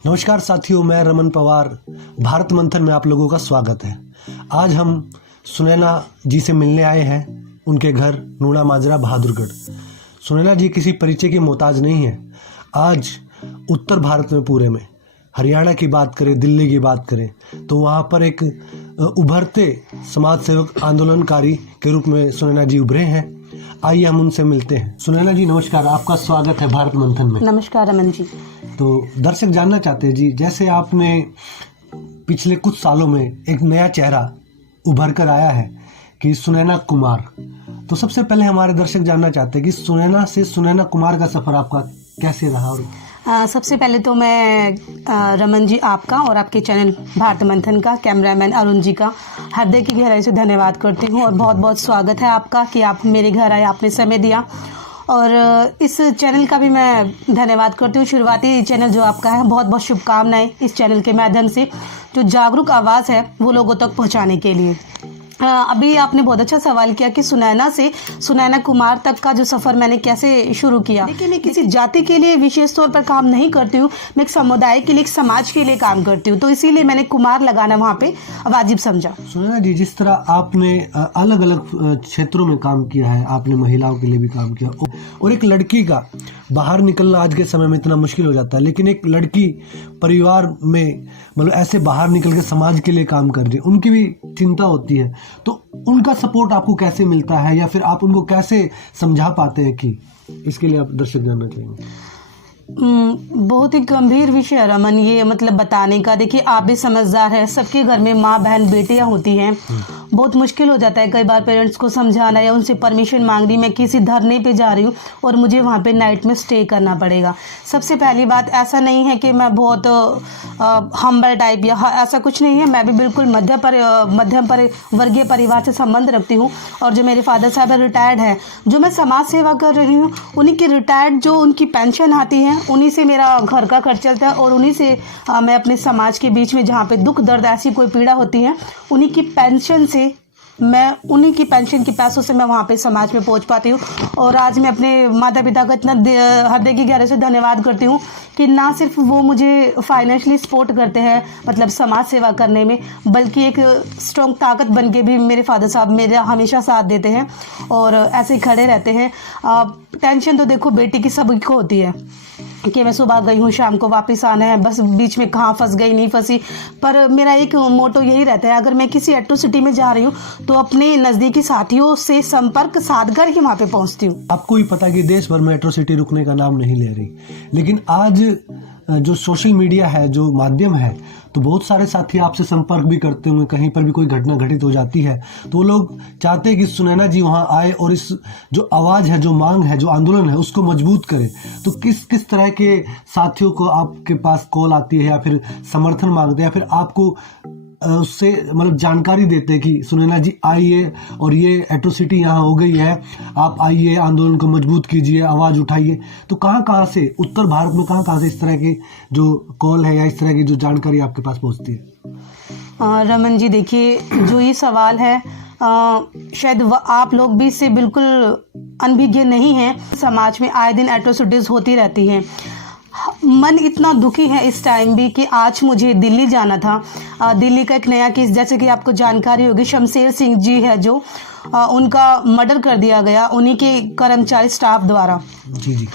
नमस्कार साथियों, मैं रमन पवार। भारत मंथन में आप लोगों का स्वागत है। आज हम सुनैना जी से मिलने आए हैं, उनके घर नूना माजरा बहादुरगढ़। सुनैना जी किसी परिचय की मोहताज नहीं है। आज उत्तर भारत में, पूरे में, हरियाणा की बात करें, दिल्ली की बात करें, तो वहाँ पर एक उभरते समाज सेवक, आंदोलनकारी के रूप में सुनैना जी उभरे हैं। आइए हम उनसे मिलते हैं। सुनैना जी नमस्कार, आपका स्वागत है भारत मंथन में। नमस्कार रमन जी। तो दर्शक जानना चाहते हैं जी, जैसे आपने पिछले कुछ सालों में एक नया चेहरा उभर कर आया है कि सुनैना कुमार, तो सबसे पहले हमारे दर्शक जानना चाहते हैं कि सुनैना से सुनैना कुमार का सफ़र आपका कैसे रहा। और सबसे पहले तो मैं रमन जी आपका और आपके चैनल भारत मंथन का, कैमरामैन अरुण जी का हृदय की गहराई से धन्यवाद करती हूँ और बहुत बहुत स्वागत है आपका कि आप मेरे घर आए, आपने समय दिया। और इस चैनल का भी मैं धन्यवाद करती हूँ। शुरुआती चैनल जो आपका है, बहुत बहुत शुभकामनाएं इस चैनल के माध्यम से जो जागरूक आवाज़ है वो लोगों तक पहुँचाने के लिए। अभी आपने बहुत अच्छा सवाल किया कि सुनैना से सुनैना कुमार तक का जो सफ़र मैंने कैसे शुरू किया। देखिए, मैं किसी जाति के लिए विशेष तौर पर काम नहीं करती हूँ, मैं एक समुदाय के लिए, एक समाज के लिए काम करती हूँ, तो इसीलिए मैंने कुमार लगाना वहाँ पे वाजिब समझा। सुनैना जी, जिस तरह आपने अलग अलग क्षेत्रों में काम किया है, आपने महिलाओं के लिए भी काम किया, और एक लड़की का बाहर निकलना आज के समय में इतना मुश्किल हो जाता है, लेकिन एक लड़की परिवार में मतलब ऐसे बाहर निकल के समाज के लिए काम कर रही है, उनकी भी चिंता होती है, तो उनका सपोर्ट आपको कैसे मिलता है या फिर आप उनको कैसे समझा पाते हैं कि इसके लिए आप दर्शक जानना चाहेंगे। बहुत ही गंभीर विषय है रमन, ये मतलब बताने का। देखिए, आप भी समझदार है, सबके घर में माँ बहन बेटियां होती हैं, बहुत मुश्किल हो जाता है कई बार पेरेंट्स को समझाना या उनसे परमिशन मांगनी। मैं किसी धरने पे जा रही हूँ और मुझे वहाँ पे नाइट में स्टे करना पड़ेगा। सबसे पहली बात, ऐसा नहीं है कि मैं बहुत हम्बल टाइप या ऐसा कुछ नहीं है। मैं भी बिल्कुल मध्यम वर्गीय परिवार से संबंध रखती हूँ। और जो मेरे फादर साहब रिटायर्ड हैं, जो मैं समाज सेवा कर रही हूँ, उन्हीं की रिटायर्ड जो उनकी पेंशन आती है, उन्हीं से मेरा घर का खर्च चलता है और उन्हीं से मैं अपने समाज के बीच में जहाँ पे दुख दर्द ऐसी कोई पीड़ा होती है, उन्हीं की पेंशन से उन्हीं की पेंशन के पैसों से मैं वहाँ पे समाज में पहुँच पाती हूँ। और आज मैं अपने माता पिता का इतना हृदय की गहराई से धन्यवाद करती हूँ कि ना सिर्फ वो मुझे फाइनेंशियली सपोर्ट करते हैं मतलब समाज सेवा करने में, बल्कि एक स्ट्रॉन्ग ताकत बन के भी मेरे फादर साहब मेरा हमेशा साथ देते हैं और ऐसे ही खड़े रहते हैं। टेंशन तो देखो बेटी की सभी को होती है कि मैं सुबह गई हूँ, शाम को वापस आना है, बस बीच में कहाँ फंस गई नहीं फंसी। पर मेरा एक मोटो यही रहता है, अगर मैं किसी एट्रोसिटी में जा रही हूँ तो अपने नज़दीकी साथियों से संपर्क साध कर ही वहाँ पे पहुँचती हूँ। आपको भी पता कि देश भर में एट्रोसिटी रुकने का नाम नहीं ले रही, लेकिन आज जो सोशल मीडिया है, जो माध्यम है, तो बहुत सारे साथी आपसे संपर्क भी करते होंगे। कहीं पर भी कोई घटना घटित हो जाती है तो वो लोग चाहते हैं कि सुनैना जी वहाँ आए और इस जो आवाज़ है, जो मांग है, जो आंदोलन है, उसको मजबूत करें। तो किस किस तरह के साथियों को आपके पास कॉल आती है या फिर समर्थन मांगते हैं या फिर आपको उससे मतलब जानकारी देते हैं कि सुनैना जी आइए और ये एट्रोसिटी यहाँ हो गई है, आप आइए, आंदोलन को मजबूत कीजिए, आवाज़ उठाइए। तो कहाँ से उत्तर भारत में कहाँ से इस तरह की जो कॉल है या इस तरह की जो जानकारी आपके पास पहुँचती है। रमन जी, देखिए, जो ये सवाल है शायद आप लोग भी इससे बिल्कुल अनभिज्ञ नहीं हैं। समाज में आए दिन एट्रोसिटीज होती रहती हैं। मन इतना दुखी है इस टाइम भी कि आज मुझे दिल्ली जाना था। दिल्ली का एक नया केस, जैसे कि आपको जानकारी होगी, शमशेर सिंह जी है जो उनका मर्डर कर दिया गया उन्हीं के कर्मचारी स्टाफ द्वारा। जी।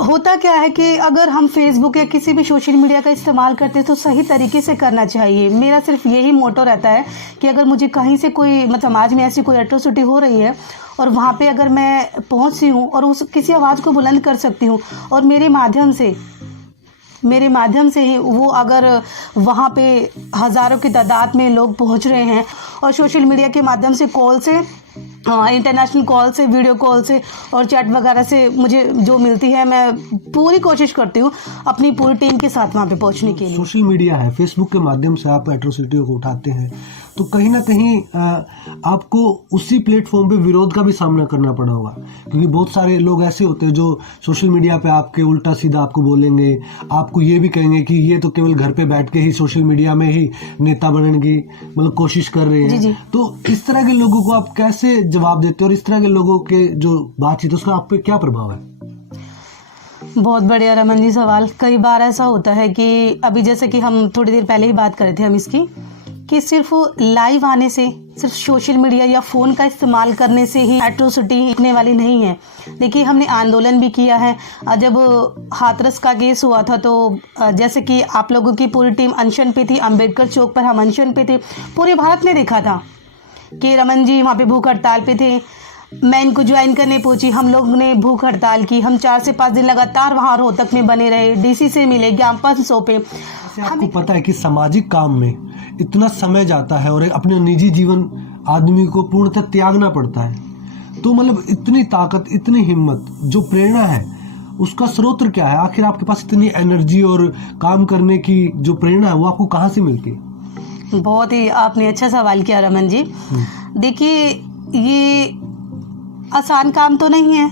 होता क्या है कि अगर हम फेसबुक या किसी भी सोशल मीडिया का इस्तेमाल करते हैं तो सही तरीके से करना चाहिए। मेरा सिर्फ यही मोटो रहता है कि अगर मुझे कहीं से कोई मतलब समाज में ऐसी कोई एट्रोसिटी हो रही है और वहाँ पे अगर मैं पहुँचती हूँ और उस किसी आवाज़ को बुलंद कर सकती हूँ और मेरे माध्यम से ही वो अगर वहाँ पे हज़ारों की तादाद में लोग पहुँच रहे हैं और सोशल मीडिया के माध्यम से कॉल से, इंटरनेशनल कॉल से, वीडियो कॉल से और चैट वगैरह से मुझे जो मिलती है, मैं पूरी कोशिश करती हूँ अपनी पूरी टीम के साथ वहाँ पे पहुँचने के लिए। सोशल मीडिया है, फेसबुक के माध्यम से आप एट्रोसिटियों को उठाते हैं, तो कहीं ना कहीं आपको उसी प्लेटफॉर्म पे विरोध का भी सामना करना पड़ा होगा, क्योंकि बहुत सारे लोग ऐसे होते हैं जो सोशल मीडिया पे आपके उल्टा सीधा आपको बोलेंगे, आपको ये भी कहेंगे कि ये तो केवल घर पे बैठ के ही सोशल मीडिया में ही नेता बनने की मतलब कोशिश कर रहे हैं। जी। तो इस तरह के लोगों को आप कैसे जवाब देते हो और इस तरह के लोगों के जो बातचीत उसका आप पे क्या प्रभाव है? बहुत बढ़िया रमन जी सवाल। कई बार ऐसा होता है कि अभी जैसे कि हम थोड़ी देर पहले ही बात कर रहे थे हम इसकी, कि सिर्फ लाइव आने से, सिर्फ सोशल मीडिया या फ़ोन का इस्तेमाल करने से ही एट्रोसिटी रुकने वाली नहीं है। देखिए, हमने आंदोलन भी किया है। जब हाथरस का केस हुआ था तो जैसे कि आप लोगों की पूरी टीम अनशन पे थी, अंबेडकर चौक पर हम अनशन पे थे। पूरे भारत ने देखा था कि रमन जी वहाँ पे भूख हड़ताल पे थे। मैं इनको ज्वाइन करने पहुंची, हम लोग ने भूख हड़ताल की। हम 4 से 5 दिन लगातार वहाँ रोहतक में बने रहे, डीसी से मिले, ज्ञापन सौंपे। आपको पता है कि सामाजिक काम में इतना समय जाता है और अपने निजी जीवन आदमी को पूर्णतः त्यागना पड़ता है, तो मतलब इतनी ताकत, इतनी हिम्मत, जो प्रेरणा है उसका स्रोत क्या है? आखिर आपके पास इतनी एनर्जी और काम करने की जो प्रेरणा है वो आपको कहाँ से मिलती है? बहुत ही आपने अच्छा सवाल किया रमन जी। देखिए, ये आसान काम तो नहीं है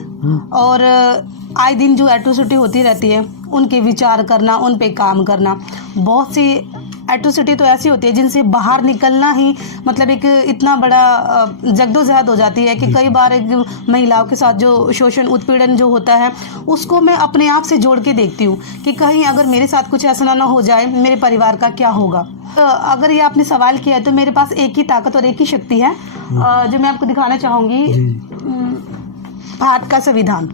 और आए दिन जो एट्रोसिटी होती रहती है उनके विचार करना, उन पे काम करना। बहुत सी एट्रोसिटी तो ऐसी होती है जिनसे बाहर निकलना ही मतलब एक इतना बड़ा जद्दोजहद हो जाती है कि कई बार एक महिलाओं के साथ जो शोषण उत्पीड़न जो होता है उसको मैं अपने आप से जोड़ के देखती हूँ कि कहीं अगर मेरे साथ कुछ ऐसा ना हो जाए, मेरे परिवार का क्या होगा। तो अगर ये आपने सवाल किया है तो मेरे पास एक ही ताकत और एक ही शक्ति है जो मैं आपको दिखाना चाहूँगी। भारत का संविधान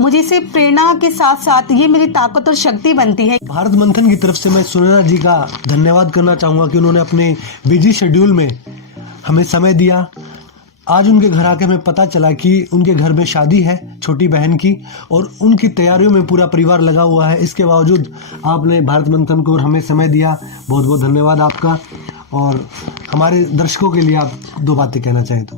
मुझे इसे प्रेरणा के साथ साथ ये मेरी ताकत और शक्ति बनती है। भारत मंथन की तरफ से मैं सुनैना जी का धन्यवाद करना चाहूँगा कि उन्होंने अपने बिजी शेड्यूल में हमें समय दिया। आज उनके घर आके हमें पता चला कि उनके घर में शादी है छोटी बहन की और उनकी तैयारियों में पूरा परिवार लगा हुआ है। इसके बावजूद आपने भारत मंथन को और हमें समय दिया, बहुत बहुत धन्यवाद आपका। और हमारे दर्शकों के लिए आप 2 बातें कहना चाहें तो?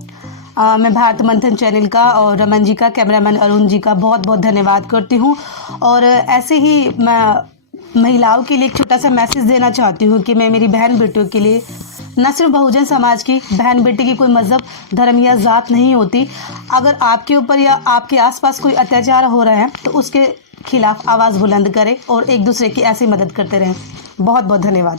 मैं भारत मंथन चैनल का और रमन जी का, कैमरामैन अरुण जी का बहुत बहुत धन्यवाद करती हूँ। और ऐसे ही मैं महिलाओं के लिए एक छोटा सा मैसेज देना चाहती हूँ कि मैं मेरी बहन बेटियों के लिए, न सिर्फ बहुजन समाज की बहन बेटी की कोई मज़हब, धर्म या ज़ात नहीं होती। अगर आपके ऊपर या आपके आसपास कोई अत्याचार हो रहा है तो उसके खिलाफ आवाज़ बुलंद करें और एक दूसरे की ऐसी मदद करते रहें। बहुत बहुत धन्यवाद।